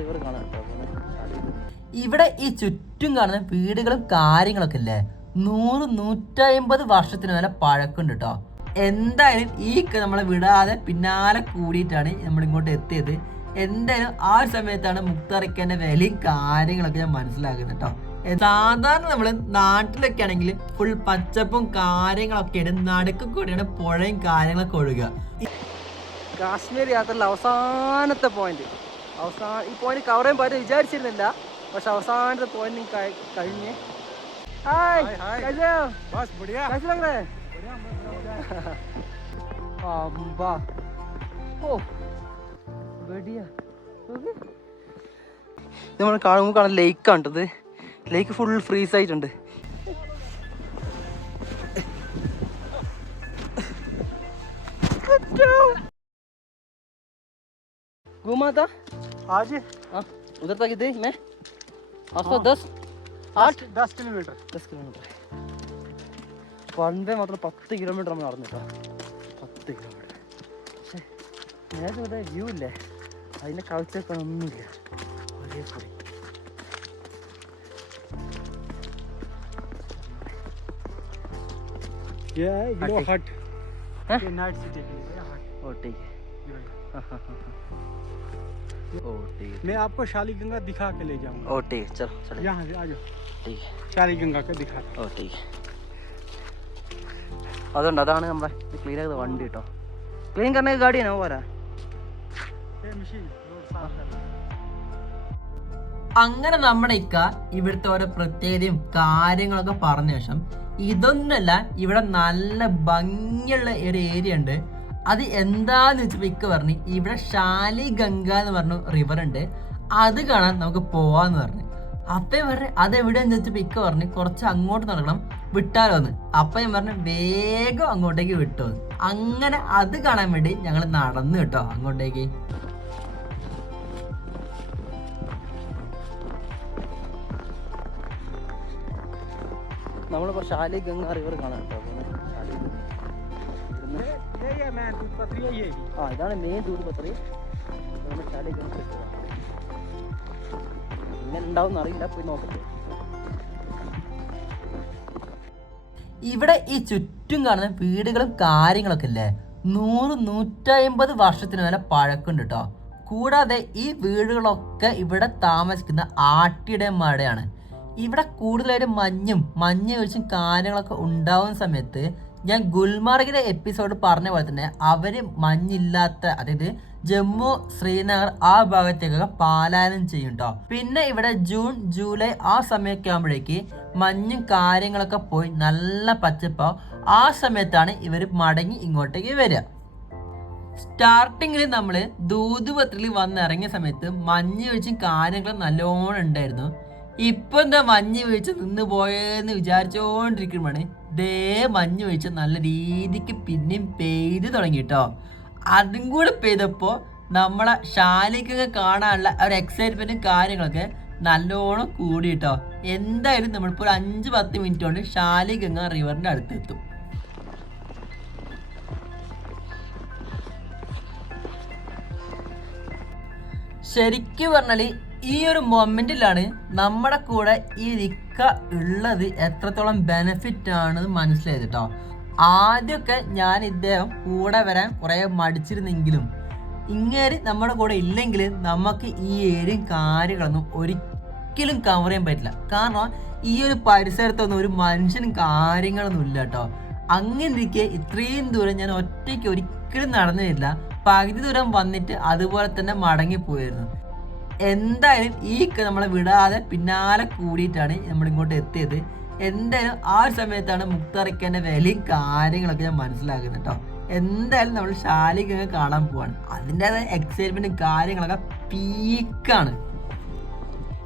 River. ഇവിടെ ഈ ചുറ്റും കാണുന്ന വീടുകളും കാര്യങ്ങളൊക്കെ ഇല്ലേ? നൂറ് നൂറ്റമ്പത് വർഷത്തിന് വരെ പഴക്കമുണ്ട് കേട്ടോ എന്തായാലും ഈ നമ്മളെ വിടാതെ പിന്നാലെ കൂടിയിട്ടാണ് നമ്മൾ ഇങ്ങോട്ട് എത്തിയത്. എന്തായാലും ആ ഒരു സമയത്താണ് മുക്തറിക്കേണ്ട വിലയും കാര്യങ്ങളൊക്കെ ഞാൻ മനസ്സിലാക്കുന്നത് കേട്ടോ സാധാരണ നമ്മൾ നാട്ടിലൊക്കെ ആണെങ്കിൽ ഫുൾ പച്ചപ്പും കാര്യങ്ങളൊക്കെ ആയിട്ട് നടുക്ക് കൂടിയാണ് പുഴയും കാര്യങ്ങളൊക്കെ ഒഴുകുക. കാശ്മീർ യാത്രയിലെ അവസാനത്തെ പോയിന്റ് അവസാന ഈ പോയിന്റ് കവർ ചെയ്യാൻ പറ്റും വിചാരിച്ചിരുന്നില്ല. പക്ഷെ അവസാനത്തെ പോയിന്റ് കഴിഞ്ഞ്. നമ്മൾ കാണുമ്പോൾ കാണാൻ ലേക്ക് കണ്ടത്. ലേക്ക് ഫുൾ ഫ്രീസ് ആയിട്ടുണ്ട്. ഗോമാത. आज हाँ उधर तक दे मैं आठ सौ दस आठ दस kilometre thus kilometre one way മാത്രം പത്ത് കിലോമീറ്റർ നമ്മൾ നടന്നു കേട്ടോ പത്ത് കിലോമീറ്റർ പക്ഷേ നേരത്തെ ഇവിടെ വ്യൂ ഇല്ലേ അതിൻ്റെ കാഴ്ചയൊക്കെ ഒന്നുമില്ല ഒരേ പൊടി ये है ग्लो हट। हट हैं? ये नाइट सिटी के लिए ये हट ओ मैं आपको शाली गंगा दिखा के ले जाऊंगा ओ ठीक है चलो चलो यहाँ से आ जाओ ठीक है शाली गंगा के दिखा ഓ ടീക്ക് അതുകൊണ്ട് അതാണ് നമ്മളെ ക്ലീൻ ചെയ്ത വണ്ടി കേട്ടോ ക്ലീൻ കറണ ഗാഡിയാണോ പോരാ ये मशीन रोड साफ करना അങ്ങനെ നമ്മുടെ ഇക്ക ഇവിടുത്തെ ഓരോ പ്രത്യേകതയും കാര്യങ്ങളൊക്കെ പറഞ്ഞ ശേഷം ഇതൊന്നല്ല ഇവിടെ നല്ല ഭംഗിയുള്ള ഒരു ഏരിയ ഉണ്ട് അത് എന്താന്ന് വെച്ചപ്പോ ഇക്ക പറഞ്ഞു. ഇവിടെ ഷാലി ഗംഗ എന്ന് പറഞ്ഞു റിവർ ഉണ്ട്. അത് കാണാൻ നമുക്ക് പോവാന്ന് പറഞ്ഞു. അപ്പം പറഞ്ഞു അതെവിടെയെന്ന് വെച്ചപ്പോ ഇക്ക പറഞ്ഞു കുറച്ച് അങ്ങോട്ട് നടക്കണം വിട്ടാലോ എന്ന് അപ്പം ഞാൻ പറഞ്ഞു വേഗം അങ്ങോട്ടേക്ക് വിട്ടു അങ്ങനെ അത് കാണാൻ വേണ്ടി ഞങ്ങൾ നടന്നു കേട്ടോ അങ്ങോട്ടേക്ക്. നമ്മളിപ്പോൾ ഷാലി ഗംഗ റിവർ കാണാൻ കേട്ടോ. ആ ഇതാണ് മെയിൻ ദൂത് പത്രി. അറിയില്ല പോയി നോക്കട്ടെ. ഇവിടെ ഈ ചുറ്റും കാണുന്ന വീടുകളും കാര്യങ്ങളൊക്കെ ഇല്ലേ? നൂറ് നൂറ്റമ്പത് വർഷത്തിന് മേലെ പഴക്കമുണ്ട് കേട്ടോ കൂടാതെ ഈ വീടുകളൊക്കെ ഇവിടെ താമസിക്കുന്ന ആട്ടിടയന്മാരുടെയാണ് ഇവിടെ കൂടുതലായിട്ട് മഞ്ഞും മഞ്ഞ് വീഴ്ചയും കാര്യങ്ങളൊക്കെ ഉണ്ടാവുന്ന സമയത്ത് ഞാൻ ഗുൽമാർഗിലെ എപ്പിസോഡ് പറഞ്ഞ പോലെ തന്നെ അവർ മഞ്ഞില്ലാത്ത അതായത് ജമ്മു ശ്രീനഗർ ആ ഭാഗത്തേക്കൊക്കെ പാലായനം ചെയ്യും കേട്ടോ പിന്നെ ഇവിടെ ജൂൺ ജൂലൈ ആ സമയമൊക്കെ ആകുമ്പോഴേക്ക് മഞ്ഞും കാര്യങ്ങളൊക്കെ പോയി നല്ല പച്ചപ്പാവും ആ സമയത്താണ് ഇവർ മടങ്ങി ഇങ്ങോട്ടേക്ക് വരിക. സ്റ്റാർട്ടിങ്ങിൽ നമ്മൾ ദൂതുപത്രിയിൽ വന്നിറങ്ങിയ സമയത്ത് മഞ്ഞ് വീഴ്ചയും കാര്യങ്ങളും നല്ലോണം ഉണ്ടായിരുന്നു. ഇപ്പൊ എന്താ മഞ്ഞ് വീഴ്ച നിന്ന് പോയെന്ന് വിചാരിച്ചോണ്ടിരിക്കുമ്പോഴാണ് ദേ മഞ്ഞ് ഒഴിച്ച് നല്ല രീതിക്ക് പിന്നെയും പെയ്ത് തുടങ്ങി കേട്ടോ അതും കൂടെ പെയ്തപ്പോൾ നമ്മളെ ശാലിക്കൊക്കെ കാണാനുള്ള ഒരു എക്സൈറ്റ്മെന്റും കാര്യങ്ങളൊക്കെ നല്ലോണം കൂടി കേട്ടോ എന്തായാലും നമ്മളിപ്പോൾ ഒരു അഞ്ച് പത്ത് മിനിറ്റ് കൊണ്ട് ശാലിഗംഗ റിവറിന്റെ അടുത്തെത്തും. ശരിക്കും പറഞ്ഞാൽ ഈ ഒരു മൊമെന്റിലാണ് നമ്മുടെ കൂടെ ഈ റിക്ക ഉള്ളത് എത്രത്തോളം ബെനിഫിറ്റ് ആണെന്ന് മനസ്സിലായത് കേട്ടോ ആദ്യമൊക്കെ ഞാൻ ഇദ്ദേഹം കൂടെ വരാൻ കുറെ മടിച്ചിരുന്നെങ്കിലും ഇങ്ങേര് നമ്മുടെ കൂടെ ഇല്ലെങ്കിൽ നമുക്ക് ഈ ഏരിയയും കാര്യങ്ങളൊന്നും ഒരിക്കലും കവർ ചെയ്യാൻ പറ്റില്ല. കാരണം ഈ ഒരു പരിസരത്തൊന്നും ഒരു മനുഷ്യനും കാര്യങ്ങളൊന്നും ഇല്ല കേട്ടോ അങ്ങനെ ഇരിക്കെ ഇത്രയും ദൂരം ഞാൻ ഒറ്റയ്ക്ക് ഒരിക്കലും നടന്നിട്ടില്ല പകുതി ദൂരം വന്നിട്ട് അതുപോലെ തന്നെ മടങ്ങിപ്പോയിരുന്നു എന്തായാലും ഈ നമ്മളെ വിടാതെ പിന്നാലെ കൂടിയിട്ടാണ് നമ്മൾ ഇങ്ങോട്ട് എത്തിയത്. എന്തായാലും ആ ഒരു സമയത്താണ് മുക്തറയ്ക്കന്റെ വിലയും കാര്യങ്ങളൊക്കെ ഞാൻ മനസ്സിലാക്കുന്നത് കേട്ടോ. എന്തായാലും നമ്മൾ ശാലികങ്ങ് കാണാൻ പോവാണ്. അതിന്റെതായ എക്സൈറ്റ്മെന്റും കാര്യങ്ങളൊക്കെ പീക്കാണ്.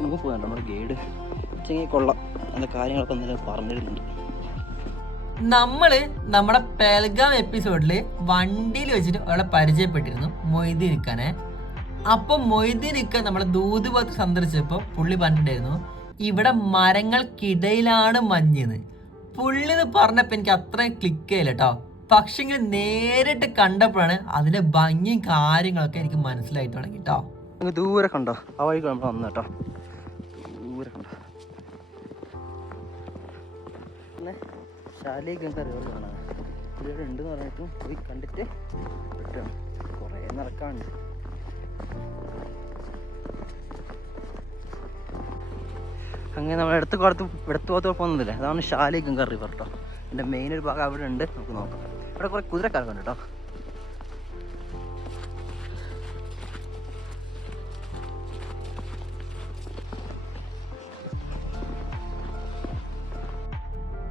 നമുക്ക് പോകാം നമ്മുടെ ഗൈഡ്. കൊള്ളാം. അതിന്റെ കാര്യങ്ങളൊക്കെ എന്തെങ്കിലും പറഞ്ഞിരുന്നുണ്ട് നമ്മൾ നമ്മുടെ പെൽഗാം എപ്പിസോഡിൽ വണ്ടിയിൽ വെച്ചിട്ട് അവളെ പരിചയപ്പെട്ടിരുന്നു മൊയ്തിരിക്കാനെ അപ്പൊ മൊയ്തീനൊക്കെ നമ്മളെ ദൂതുപത്ത് സന്ദർശിച്ചപ്പോ പുള്ളി പറഞ്ഞിട്ടുണ്ടായിരുന്നു ഇവിടെ മരങ്ങൾക്കിടയിലാണ് മഞ്ഞെന്ന്. പുള്ളി എന്ന് പറഞ്ഞപ്പോ എനിക്ക് അത്രയും ക്ലിക്ക് ചെയ്യില്ല കേട്ടോ പക്ഷെങ്കിൽ നേരിട്ട് കണ്ടപ്പോഴാണ് അതിന്റെ ഭംഗിയും കാര്യങ്ങളൊക്കെ എനിക്ക് മനസ്സിലായി തുടങ്ങി കേട്ടോ ദൂരെ കണ്ടോ? ആ വഴി കേട്ടോ ദൂരെ കണ്ടോ? ശാലി ഇവിടെ ഉണ്ടെന്ന് പറഞ്ഞിട്ടും പോയി കണ്ടിട്ട് കുറേ നടക്കാണ്ട് അങ്ങനെ നമ്മൾ എടുത്ത് കൊടുത്ത് എടുത്ത് പോകത്ത് പോകുന്നില്ല അതാണ് ശാലി ഗംഗ റിവർ കേട്ടോ. എന്റെ മെയിൻ ഒരു ഭാഗം അവിടെ ഉണ്ട്. നമുക്ക് നോക്കാം. ഇവിടെ കുറേ കുതിരക്കാരൊക്കെ കേട്ടോ.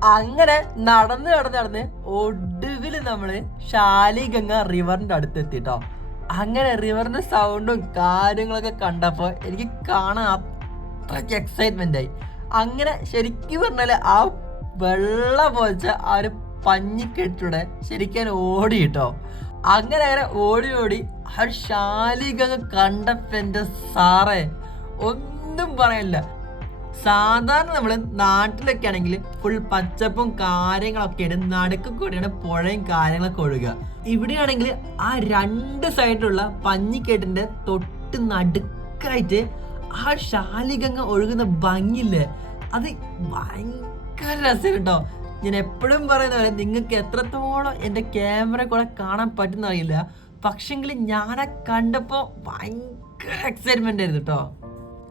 അങ്ങനെ നടന്ന് നടന്ന് നടന്ന് ഒടുവിൽ നമ്മൾ ശാലിഗംഗ റിവറിന്റെ അടുത്ത് എത്തിട്ടോ അങ്ങനെ റിവറിന്റെ സൗണ്ടും കാര്യങ്ങളൊക്കെ കണ്ടപ്പോൾ എനിക്ക് കാണാൻ അത്രയ്ക്ക് എക്സൈറ്റ്മെന്റ് ആയി. അങ്ങനെ ശരിക്കും പറഞ്ഞാൽ ആ വെള്ള പോലെ ആ ഒരു പഞ്ഞിക്കെട്ടിലൂടെ ശരിക്കും ഓടി കിട്ടോ അങ്ങനെ അങ്ങനെ ഓടി ഓടി ആ ഒരു ശാലിഗംഗ കണ്ടപ്പോ എന്റെ സാറേ ഒന്നും പറയില്ല സാധാരണ നമ്മൾ നാട്ടിലൊക്കെ ആണെങ്കിൽ ഫുൾ പച്ചപ്പും കാര്യങ്ങളൊക്കെ ആയിട്ട് നടുക്ക് കൂടിയാണ് പുഴയും കാര്യങ്ങളൊക്കെ ഒഴുകുക ഇവിടെയാണെങ്കിൽ ആ രണ്ട് സൈഡിലുള്ള പഞ്ഞിക്കെട്ടിന്റെ തൊട്ട് നടുക്കായിട്ട് ആ ശാലികങ്ങ ഒഴുകുന്ന ഭംഗിയില്ലേ? അത് ഭയങ്കര രസം കേട്ടോ ഞാൻ എപ്പോഴും പറയുന്ന പോലെ നിങ്ങൾക്ക് എത്രത്തോളം എന്റെ ക്യാമറ കൂടെ കാണാൻ പറ്റുന്ന അറിയില്ല പക്ഷെങ്കിൽ ഞാനെ കണ്ടപ്പോൾ ഭയങ്കര എക്സൈറ്റ്മെന്റ് ആയിരുന്നു കേട്ടോ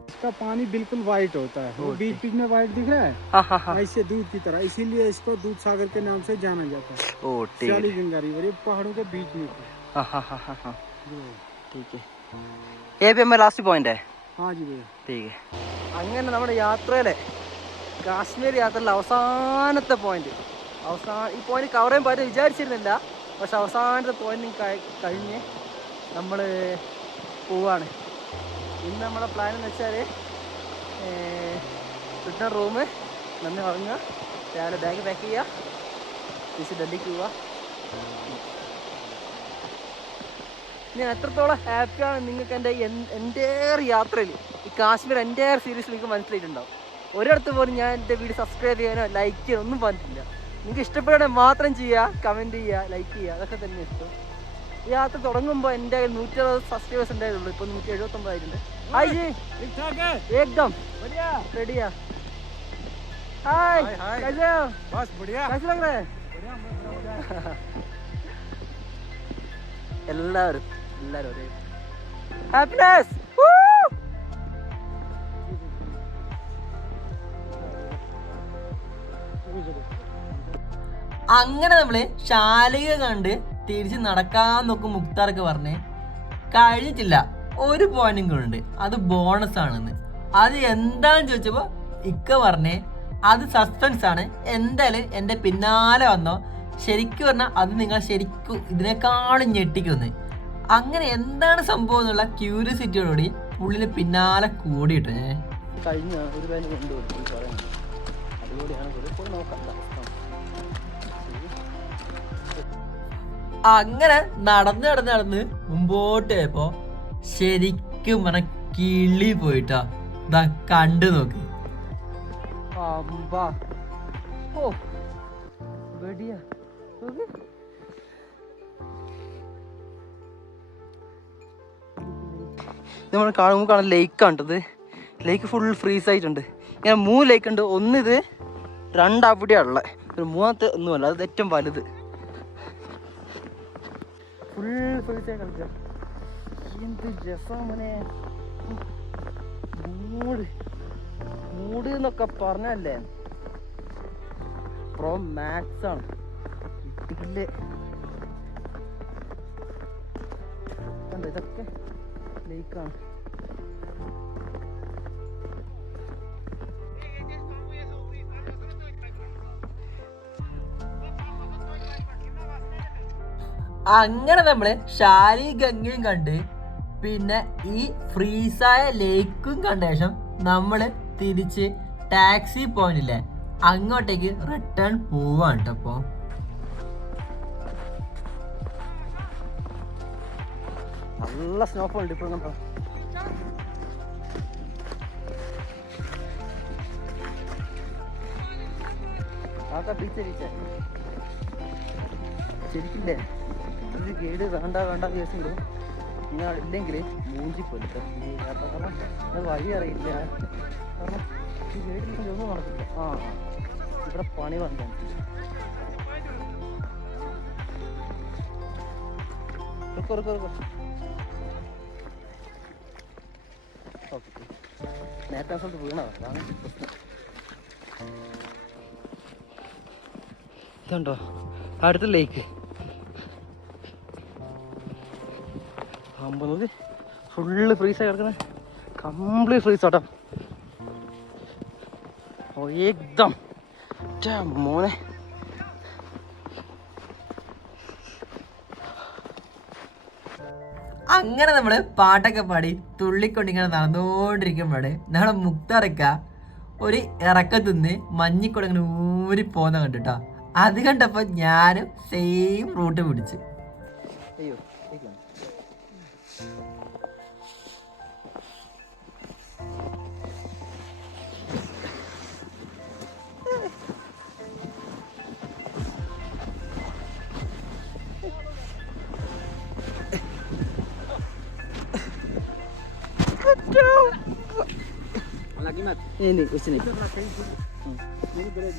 इसका पानी बिल्कुल वाइट होता है वो बीच बीच में वाइट दिख रहा है हाँ हाँ हाँ ऐसे दूध की तरह इसीलिए इसको दूध सागर के नाम से जाना जाता है ओ ठीक शाली है गंगा रिवर ये पहाड़ों के बीच में है हाँ हाँ हाँ हाँ हाँ जो ठीक है ये भी हमारा लास्ट पॉइंट है हाँ जी भैया ठीक है അങ്ങനെ നമ്മുടെ യാത്രയിലെ കാശ്മീർ യാത്രയിലെ അവസാനത്തെ പോയിന്റ് അവസാന ഈ പോയിന്റ് കവർ ചെയ്യാൻ പറ്റും വിചാരിച്ചിരുന്നില്ല പക്ഷെ അവസാനത്തെ പോയിന്റ് കഴിഞ്ഞ് നമ്മൾ പോവാണ് ഇന്ന് നമ്മുടെ പ്ലാൻ എന്ന് വെച്ചാൽ റിട്ടേൺ റൂം നന്ദി ഉറങ്ങുക രാവിലെ ബാഗ് പാക്ക് ചെയ്യുക തിരിച്ച് ഡൽഹിക്ക് പോവുക ഞാൻ എത്രത്തോളം ഹാപ്പിയാണ് നിങ്ങൾക്ക് എന്റെ എന്റെ യാത്രയിൽ ഈ കാശ്മീർ എന്റെ സീരീസിൽ നിങ്ങൾക്ക് മനസ്സിലായിട്ടുണ്ടാവും. ഒരിടത്ത് പോലും ഞാൻ എന്റെ വീഡിയോ സബ്സ്ക്രൈബ് ചെയ്യാനോ ലൈക്ക് ചെയ്യാനോ ഒന്നും പറഞ്ഞിട്ടില്ല നിങ്ങൾക്ക് ഇഷ്ടപ്പെടുകയാണെങ്കിൽ മാത്രം ചെയ്യുക കമന്റ് ചെയ്യുക ലൈക്ക് ചെയ്യുക. അതൊക്കെ തന്നെ ഇഷ്ടം. യാത്ര തുടങ്ങുമ്പോ എന്റെ നൂറ്റി അറുപത് സബ്സ്ക്രൈബേഴ്സ് ഉണ്ടായിരുന്നു ഇപ്പൊ നൂറ്റി എഴുപത്തി ഒമ്പത് ആയിട്ടുണ്ട് എല്ലാവരും എല്ലാവരും ഒരേ. ഹാപ്പിനെസ് അങ്ങനെ നമ്മൾ ശാലിക കണ്ട് തിരിച്ച് നടക്കാൻ നോക്കും മുക്താർക്ക് പറഞ്ഞ് കഴിഞ്ഞിട്ടില്ല. ഒരു പോയിന്റും കൂടെ ഉണ്ട്. അത് ബോണസ് ആണെന്ന്. അത് എന്താന്ന് ചോദിച്ചപ്പോൾ ഇക്ക പറഞ്ഞേ അത് സസ്പെൻസ് ആണ്. എന്തായാലും എന്റെ പിന്നാലെ വന്നോ. ശരിക്കും പറഞ്ഞാൽ അത് നിങ്ങൾ ശരിക്കും ഇതിനേക്കാളും ഞെട്ടിക്കുന്നു. അങ്ങനെ എന്താണ് സംഭവം എന്നുള്ള ക്യൂരിയോസിറ്റിയോടുകൂടി പുള്ളിന് പിന്നാലെ കൂടിയിട്ടേ. ഞാൻ കഴിഞ്ഞ ഒരു പേര് കൊണ്ടുപോയി അതുകൂടിയാണ്. നോക്കാം. അങ്ങനെ നടന്ന് നടന്ന് നടന്ന് മുമ്പോട്ട് പോയപ്പോ ശരിക്കും പറഞ്ഞ കിളി പോയിട്ടാ. ദാ കണ്ടു നോക്ക്. നമ്മൾ കാണുമ്പോൾ കാണാൻ ലേക്കാണ് ഇത് ലേക്ക് ഫുൾ ഫ്രീസ് ആയിട്ടുണ്ട്. ഇങ്ങനെ മൂന്ന് ലേക്ക് ഉണ്ട്. ഒന്നിത് രണ്ടവിടെയാണ് ഉള്ളത് ഒരു മൂന്നാമത്തെ ഒന്നുമല്ല അത് ഏറ്റവും വലുത്. ഫുൾ ഫ്രീസ് കളിച്ച എന്ത് രസമനെ മൂട്. മൂട് എന്നൊക്കെ പറഞ്ഞല്ലേ പ്രോ മാക്സ് ആണ്. ഇട്ടില്ലേ ഇതൊക്കെ ലേക്കാണ് അങ്ങനെ നമ്മൾ ഷാലി ഗംഗയും കണ്ട് പിന്നെ ഈ ഫ്രീസായ ലേക്കും കണ്ട ശേഷം നമ്മൾ തിരിച്ച് ടാക്സി പോയിന്റില്ലേ അങ്ങോട്ടേക്ക് റിട്ടേൺ പോവാണ് കേട്ടോ നല്ല സ്നോഫോൾ ഉണ്ട് ബീച്ച് ശരിക്കില്ലേ? ഒരു ഗൈഡ് വേണ്ട വേണ്ട വിചാരിച്ചിട്ടുണ്ട്? നിങ്ങൾ ഇല്ലെങ്കിൽ മൂഞ്ചി പോയിട്ട് കാരണം വഴി അറിയില്ല. കാരണം ഈ വീട്ടിൽ ഒന്നും നടക്കില്ല. ആ. ഇവിടെ പണി വന്നു. ഓക്കെ. നേരത്തെ സ്ഥലത്ത് വീണതാണ് ഇതുണ്ടോ? അടുത്ത ലേക്ക് അമ്പത്. ഫുള്ള് ഫ്രീസായി കിടക്കുന്നത് കംപ്ലീറ്റ് ഫ്രീസ് ആട്ടോ. ഓ ഏകദം. മോനെ. അങ്ങനെ നമ്മൾ പാട്ടൊക്കെ പാടി തുള്ളിക്കൊണ്ടിങ്ങനെ നടന്നുകൊണ്ടിരിക്കുമ്പോഴാണ് നമ്മളെ മുക്തറക്ക ഒരു ഇറക്കത്തുനിന്ന് മഞ്ഞിക്കൂടെ ഇങ്ങനെ ഊരി പോകുന്ന കണ്ടിട്ടോ. അത് കണ്ടപ്പോ ഞാനും സെയിം റൂട്ട് പിടിച്ചു. അയ്യോ Lagi mat. Ini sini. Ini berat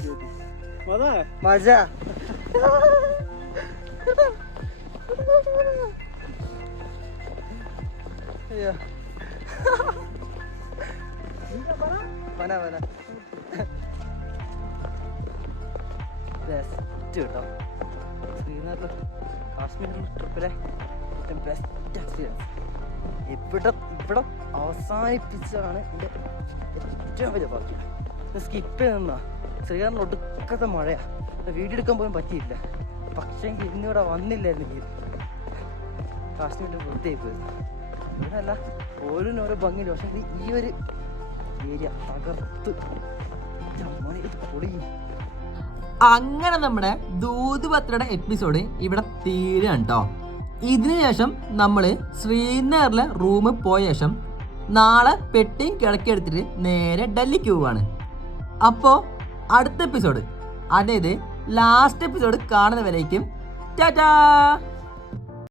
Iya. Mana mana? Best. Dude. ini atau Kasmin dulu terpilih. Best experience. ഇവിടെ ഇവിടെ അവസാനിപ്പിച്ചതാണ് എന്റെ ഏറ്റവും വലിയ ഭാഗ്യം. സ്കിപ്പ് ചെയ്യുന്ന ശ്രീകാരൻ ഒടുക്കത്തെ മഴയാ. വീഡിയോ എടുക്കാൻ പോലും പറ്റിയില്ല. പക്ഷേ ഇന്നിവിടെ വന്നില്ലായിരുന്നെങ്കിൽ കാശ്മീരിന്റെ വൃത്തിയായി പോയിരുന്നു ഇവിടെയല്ല ഓരോന്നും ഓരോ ഭംഗിയില്ല. പക്ഷേ ഈ ഒരു ഏരിയ തകർത്ത് പൊളിയും അങ്ങനെ നമ്മുടെ ദൂതുപത്രയുടെ എപ്പിസോഡ് ഇവിടെ തീരാണ് കേട്ടോ ഇതിനു ശേഷം നമ്മൾ ശ്രീനഗറിലെ റൂമിൽ പോയ ശേഷം നാളെ പെട്ടിയും കിടക്കിയെടുത്തിട്ട് നേരെ ഡൽഹിക്ക് പോവാണ്. അപ്പോൾ അടുത്ത എപ്പിസോഡ് അതായത് ലാസ്റ്റ് എപ്പിസോഡ് കാണുന്നവരേക്കും ടാറ്റാ!